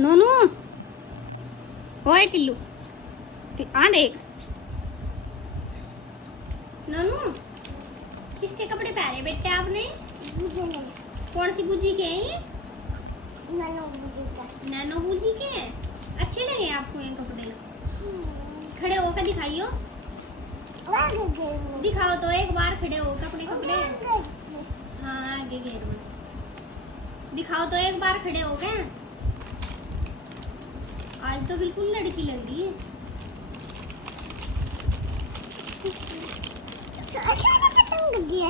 नोनू ओए टिल्लू आ देख नोनू किसके कपड़े पहने बेटे आपने? मुझे नहीं। कौन सी बूजी के हैं ये? नैनो मुझे का। नैनो बूजी के हैं। अच्छे लगे आपको ये कपड़े? खड़े होकर दिखाइयो। दिखाओ तो एक बार खड़े होकर अपने कपड़े। हाँ आगे घेर में दिखाओ तो एक बार खड़े हो गए। आज तो बिल्कुल लड़की लग रही है। अच्छा पतंग दिया।